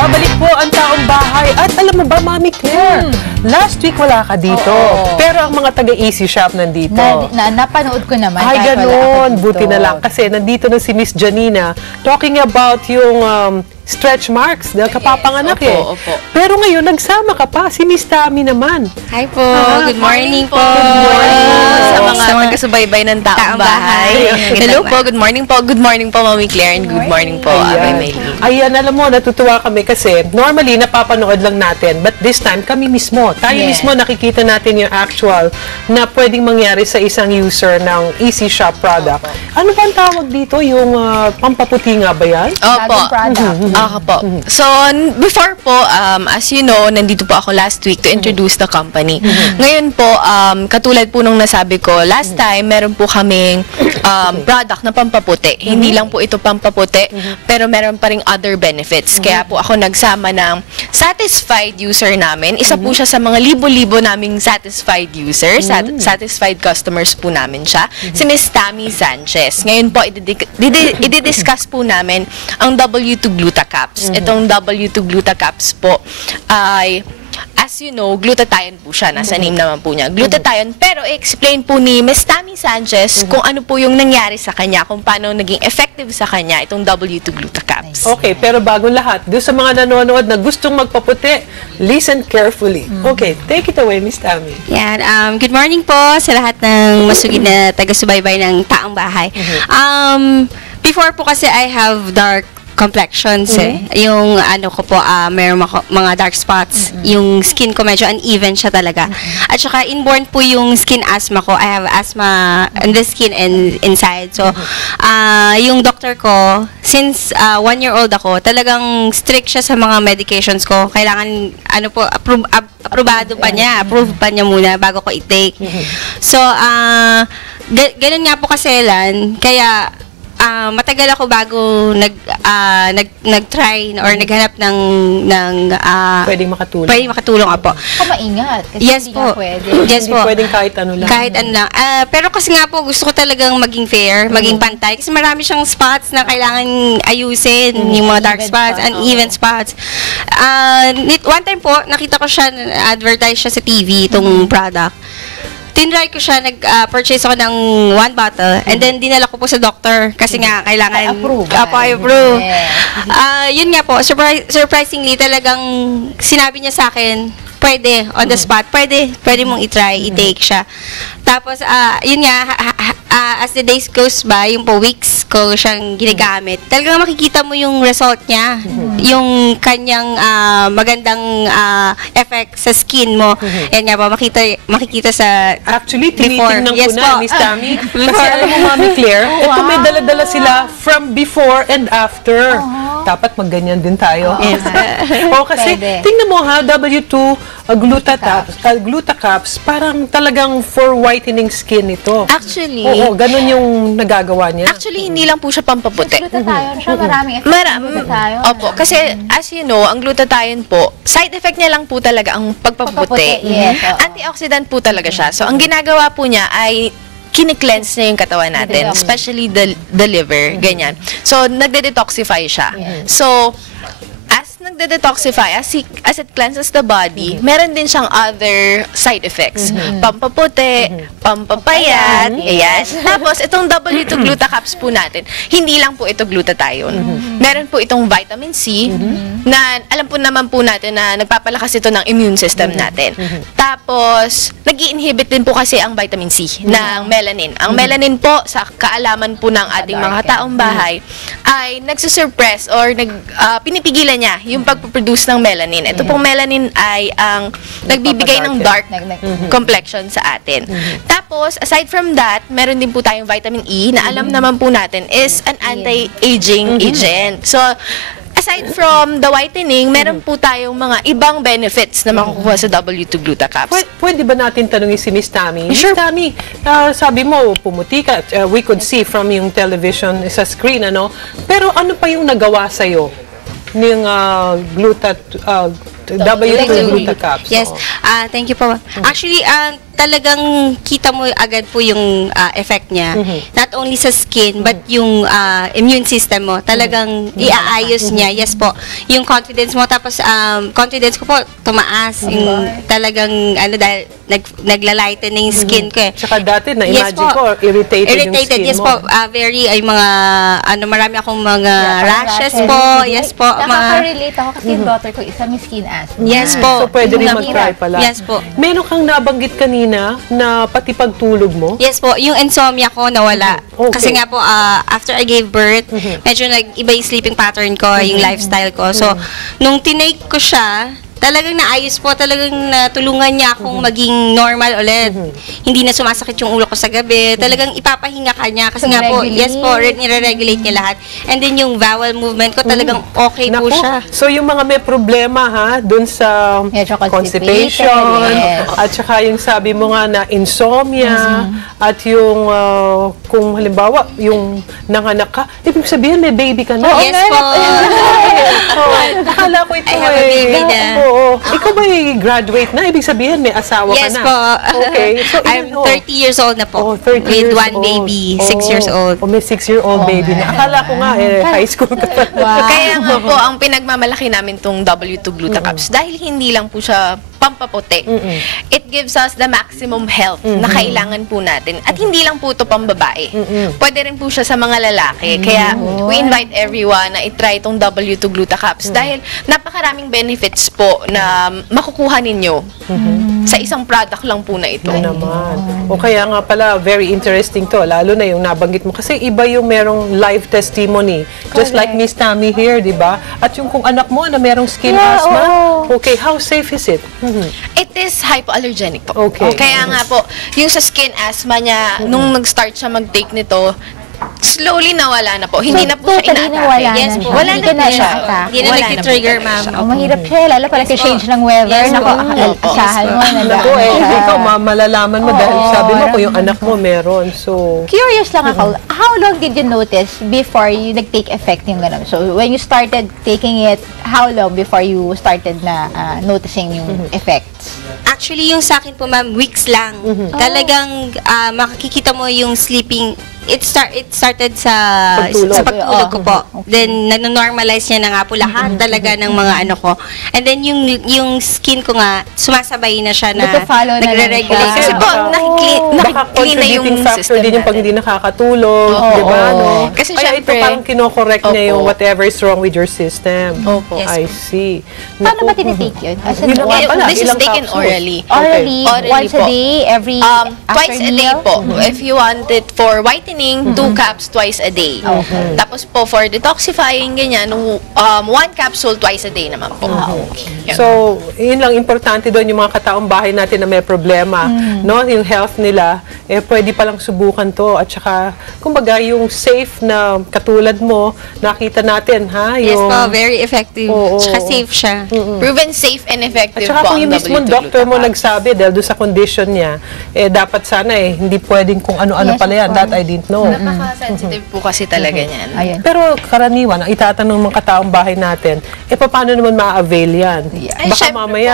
Babalik po ang taong bahay. At alam mo ba, Mami Claire, last week wala ka dito. Pero ang mga taga-Easy Shop nandito. Napanood ko naman. Ay, ganun. Buti na lang. Kasi nandito na si Miss Janina talking about yung stretch marks dahil kapapanganak Opo. Pero ngayon, nagsama ka pa. Si Miss Tammy naman. Hi po. Good morning po. Good morning. Sa mga taga-subaybay ng taong bahay. Hello po. Good morning po. Good morning po, Mami Claire. And good morning po, Ate Maylene. Ayan, alam mo, natutuwa kami kasi normally napapanood lang natin. But this time, kami mismo. Tayo mismo nakikita natin yung actual na pwedeng mangyari sa isang user ng Easy Shop product. Ano ba ang tawag dito? Yung pampaputi nga ba yan? Opo. Po. So, before po, as you know, nandito po ako last week to introduce the company. Ngayon po, katulad po nung nasabi ko, last time, meron po kaming product na pampaputi. Hindi lang po ito pampaputi, pero meron pa ring other benefits. Kaya po ako nagsama ng satisfied user namin. Isa po siya sa mga libo-libo naming satisfied users, satisfied customers po namin siya. Si Miss Tammy Sanchez. Ngayon po, i-discuss po namin ang W2 Glutacaps. Itong W2 Glutacaps po ay, as you know, glutathione po siya. Nasa name naman po niya. Glutathione. Pero i-explain po ni Miss Tammy Sanchez kung ano po yung nangyari sa kanya, kung paano naging effective sa kanya itong W2 Glutacaps. Okay, pero bago lahat, doon sa mga nanonood na gustong magpaputi, listen carefully. Okay, take it away, Miss Tammy. Yan, good morning po sa lahat ng masugid na taga-subaybay ng taong bahay. Before po kasi I have dark complexions Yung ano ko po, mayroon mga dark spots. Yung skin ko medyo uneven siya talaga. At saka inborn po yung skin asthma ko. I have asthma on the skin and inside. So, yung doctor ko, since 1-year-old ako, talagang strict siya sa mga medications ko. Kailangan, ano po, aprobado pa niya. Approve pa niya muna bago ko i-take. So, ganun nga po kasi Lan. Kaya, matagal ako bago nag-try or naghanap ng Pwedeng makatulong. Pwedeng makatulong po. Maingat. Kasi Yes hindi po. pwede. Yes Hindi po. pwedeng kahit ano lang. Kahit ano lang. Pero kasi nga po, gusto ko talagang maging fair, maging pantay. Kasi marami siyang spots na kailangan ayusin. Yung mga dark spots, uneven spots. One time po, nakita ko siya, advertise siya sa TV, itong product. Tinry ko siya, nag-purchase ako ng 1 bottle, and then dinala ko po sa doctor kasi nga kailangan approve. Yun nga po, surprisingly talagang sinabi niya sa akin, pwede, on the spot, pwede mong i-try, i-take siya. Tapos, yun nga, as the days goes by, yung po weeks ko siyang ginagamit, talagang makikita mo yung result niya, yung kanyang magandang effect sa skin mo. Yan nga po, makikita sa Actually, tinitingnan ko Yes na, po. Miss Tammy. Kasi alam mo, Mami Claire, ito may dala-dala sila from before and after. Dapat magganyan din tayo. Yes. O kasi, tingnan mo ha, W2 Glutacaps, parang talagang for whitening skin ito. Actually, Oo, ganun yung nagagawa niya. actually, hindi lang po siya pampaputi. Glutathione siya, maraming effect. Glutathione. Opo, kasi as you know, ang glutathione po, side effect niya lang po talaga ang pagpapaputi. Yes, oo. Antioxidant po talaga siya. So, ang ginagawa po niya ay kine-cleanse niya yung katawan natin, especially the liver, ganyan. So, nagde-detoxify siya. So, as nagde-detoxify, as it cleanses the body, meron din siyang other side effects. Pampaputi, pampapayat, ayan. Tapos, itong W2 Glutacaps po natin, hindi lang po ito glutathione. Meron po itong vitamin C, na alam po naman po natin na nagpapalakas ito ng immune system natin. Tapos, nag-i-inhibit din po kasi ang vitamin C ng melanin. Ang melanin po, sa kaalaman po ng ating mga taong bahay, ay nagsusuppress or pinipigilan niya yung pagproduce ng melanin. Ito pong melanin ay ang nagbibigay ng dark complexion sa atin. Tapos, aside from that, meron din po tayong vitamin E na alam naman po natin is an anti-aging agent. So, aside from the whitening, meron po tayong mga ibang benefits na makukuha sa W2 Glutacaps. Pwede ba natin tanungin si Miss Tammy? Sure. Miss Tammy, sabi mo, pumuti ka. We could see from yung television sa screen, ano? Pero ano pa yung nagawa sa'yo ng W2 Glutacaps? Yes, thank you po. Actually, talagang kita mo agad po yung effect niya. Not only sa skin, but yung immune system mo. Talagang iaayos niya. Yes po. Yung confidence mo, tapos confidence ko po tumaas. Yung talagang, dahil naglalighten na yung skin ko eh. Tsaka dati, na-imagine Yes po. ko, irritated yung skin yes mo. po. Very, ay mga, marami akong mga rashes po. Yes po. Nakaka-relate ako kasi yung daughter ko, isa may skin asthma. Yes po. So, pwede rin Yung mag-try pala. Yes po. Meron kang nabanggit kanina na pati pagtulog mo? Yes po, yung insomnia ko nawala. Okay. Kasi nga po, after I gave birth, medyo nag-iba yung sleeping pattern ko, yung lifestyle ko. So, nung tinake ko siya, talagang naayos po, talagang natulungan niya akong maging normal ulit. Hindi na sumasakit yung ulo ko sa gabi. Talagang ipapahinga ka niya. Kasi nga po, yes po, nire-regulate niya lahat. And then yung bowel movement ko, talagang okay po Naku, siya. so yung mga may problema dun sa Medyo constipation, yes. at saka yung sabi mo nga na insomnia, at yung kung halimbawa, yung nanganak ka, ibig sabihin may baby ka na. Yes po. Akala ko ito I have a baby na. Oo. Ikaw ba graduate na? Ibig sabihin may asawa Yes ka na. po. Okay. So, I'm 30 years old na po. 30 with years one old. baby, 6 years old. Oh, may 6-year-old baby na. Akala ko nga, high school ka pa. Kaya nga po, ang pinagmamalaki namin tong W2 Glutacaps, dahil hindi lang po siya pampaputi. It gives us the maximum health na kailangan po natin. At hindi lang po ito pambabae. Pwede rin po siya sa mga lalaki. Kaya we invite everyone na itry itong W2 Glutacaps dahil napakaraming benefits po na makukuha ninyo sa isang product lang po na ito. Naman. O kaya nga pala, very interesting to. Lalo na yung nabanggit mo. Kasi iba yung merong live testimony. Just like Miss Tammy here, di ba? At yung kung anak mo na merong skin asthma. Okay, how safe is it? It is hypoallergenic po. Okay. Kaya nga po, yung sa skin asthma niya, nung nag-start siya mag-take nito, slowly nawala na po. Hindi na po siya totally nawala inaatake. na siya. Wala Hindi na ka po na siya. na-attack. Hindi na Wala nag-trigger, po ma'am. siya. Mahirap siya, lalo pala kasi change ng weather. Yes, Naku, po. asahan mo na Naku, ikaw malalaman mo dahil sabi mo kung yung anak mo meron. So, Curious lang ako, how long did you notice before you nag-take effect yung ganun? So, when you started taking it, how long before you started na noticing yung effects? Actually, yung sa akin po, ma'am, weeks lang. Talagang makikita mo yung sleeping. It started sa pagtulog ko po. Then, nanonormalize niya na nga po lahat talaga ng mga ano ko. And then, yung skin ko nga, sumasabay na siya na Nagpa-follow na lang Kasi nagre-regulate. siya. po, baka nakikli na yung contributing factor system din yung pag natin. hindi nakakatulog, di ba? No? Kasi Kaya syempre, ito parang kinokorrect niya yung Opo. whatever is wrong with your system. Opo. Yes. I see. Paano ba tinitake yun? As in, Yun nga pala, This is ilang taken capsules? orally. orally, Orally once po. a day, every Twice after a day meal? po. If you want it for whitening, 2 caps twice a day. Tapos po for detoxifying, ganyan, 1 capsule twice a day naman po. Yan. So, yun lang, importante doon yung mga kataong bahay natin na may problema, no? Yung health nila, pwede palang subukan to. At saka, kumbaga, yung safe na katulad mo, nakita natin, ha? Yes Yung, po, very effective. Oo. Tsaka safe siya. Proven safe and at effective saka po kung ang yung mismo W2 doctor mo Glutacaps. nagsabi dahil doon sa condition niya, dapat sana hindi pwedeng kung ano-ano Yes, pala yan. of That I didn't know. Napaka-sensitive po kasi talaga niyan. Ayun. Pero karaniwan, ang itatanong ng mga kataong bahay natin, paano naman ma-avail yan? Ay, Baka syempre mamaya,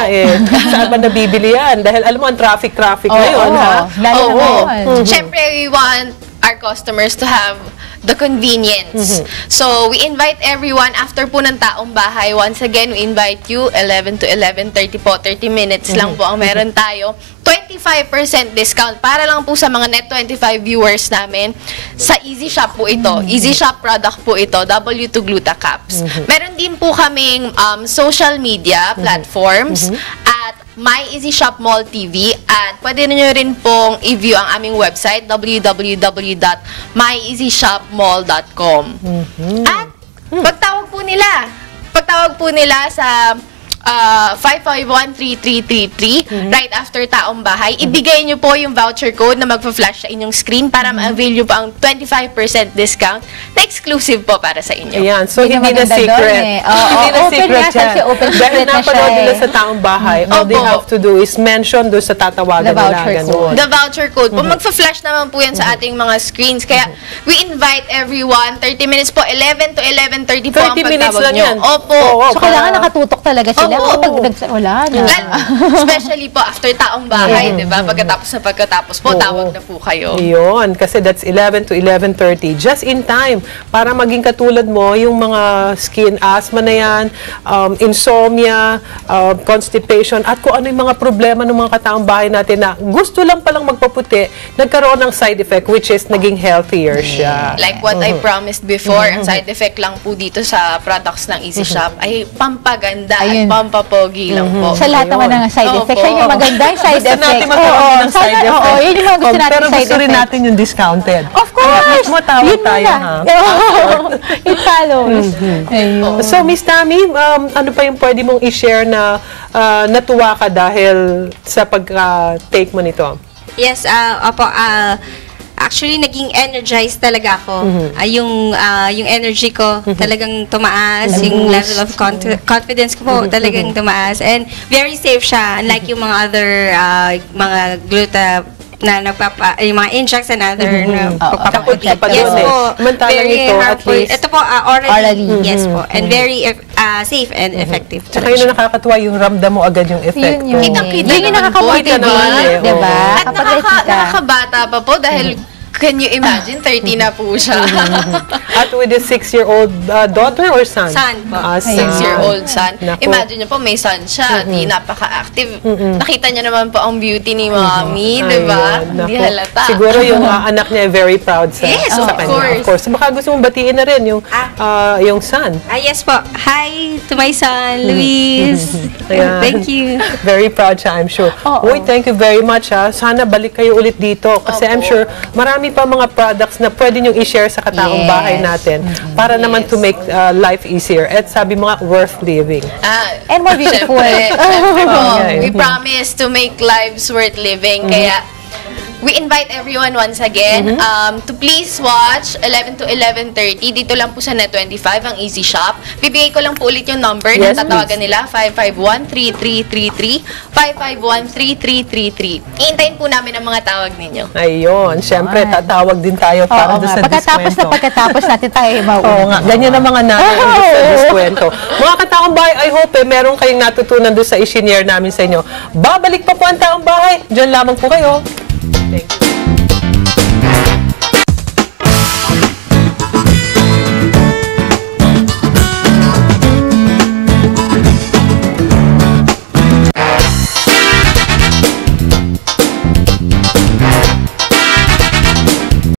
saan ba nabibili yan? Dahil alam mo, ang traffic ngayon, ha? Lalo na Oo. ngayon. Siyempre, we want our customers to have the convenience. So, we invite everyone after po ng taong bahay. Once again, we invite you 11 to 11:30 po. 30 minutes lang po ang meron tayo. 25% discount para lang po sa mga Net 25 viewers namin. Sa Easy Shop po ito. Easy Shop product po ito, W2 Glutacaps. Meron din po kaming social media platforms at My Easy Shop Mall TV at pwede nyo rin pong i-view ang aming website www.myeasyshopmall.com. At pagtawag po nila sa 551-3333 right after taong bahay, ibigay nyo po yung voucher code na magpa-flash sa inyong screen para ma-avail nyo po ang 25% discount na exclusive po para sa inyo. Ayan, so Yun hindi ang na maganda secret. doon eh. Oo, Hindi na open secret nga kasi, yan. open Dahil secret na napanood siya nila eh. sa taong bahay, all they Opo. have to do is mention doon sa tatawagan The nila. voucher Ganun. code. The voucher code. Kung magfa-flash naman po yan sa ating mga screens. Kaya, we invite everyone, 30 minutes po, 11 to 11:30 po ang 30 minutes pagtawag lang nyo. yan. Opo. Oo, So, kailangan nakatutok talaga sila. Wala na. Especially po after taong bahay, di ba? Pagkatapos po, tawag na po kayo. Yun, kasi that's 11 to 11:30. Just in time para maging katulad mo yung mga skin asthma na yan, insomnia, constipation, at kung ano yung mga problema ng mga kataong bahay natin na gusto lang palang magpaputi, nagkaroon ng side effect which is naging healthier siya. Like what I promised before, ang side effect lang po dito sa products ng Easy Shop ay pampaganda at pampapogi lang po. Sa lahat naman ng side effects. Yan yung magandang side Gusto natin effects. magkaroon ng side effect. Oo, yun yung mga gusto natin Pero side gusto rin effects. natin yung discounted. Of course! Matawag Yun tayo, muna. ha? It follows. Ayun. So, Miss Tammy, ano pa yung pwede mong i-share na natuwa ka dahil sa pag-take mo nito? Yes, opo, actually, naging energized talaga ako. Yung energy ko talagang tumaas. Yung level of confidence ko po talagang tumaas. And very safe siya. Unlike yung mga other, mga na yung mga injects and other Takot ka pa yes doon po. Samantalang Very ito, at harmful. least. Ito po, orally. Yes po. And very safe and effective. Tsaka yun na nakakatuwa, yung ramdam mo agad yung effect. Yun yun. Kitang-kita Yun yung naman po, nakaka-motivate. naman, Diba? At Kapag nakita. nakakabata pa po dahil can you imagine, 30 na po siya. At with a 6-year-old daughter or son? Son po. 6-year-old son. Naku. Imagine niyo po, may son siya. Di napaka-active. Nakita niyo naman po ang beauty ni mommy, di ba? Ayun, Hindi naku. halata. Siguro yung anak niya very proud sa, Yes, sa of kanya. course. Of course. Baka gusto mong batiin na rin yung son. Yes po. Hi to my son, Luis. Ayan. Thank you. Very proud siya, I'm sure. Uy, thank you very much, ha. Sana balik kayo ulit dito. Kasi I'm sure marami pa mga products na pwede niyong i-share sa kataong bahay natin para naman to make life easier. At sabi mo nga, worth living. And more beautiful. Siyempre po, Okay. we promise to make lives worth living. Kaya, we invite everyone once again to please watch 11 to 11:30. Dito lang po sa Net25, ang Easy Shop. Bibigay ko lang po ulit yung number na Yes, tatawagan nila, 551-3333, 551-3333. Iintayin po namin ang mga tawag ninyo. Ayun, syempre, tatawag din tayo para Oo doon nga. sa Pagkatapos natin tayo mauwi. Oo nga, ganyan ang mga nanay sa diskwento. Mga kataong bahay, I hope meron kayong natutunan doon sa i-share namin sa inyo. Babalik pa po ang taong bahay. Diyan lamang po kayo. Thank you.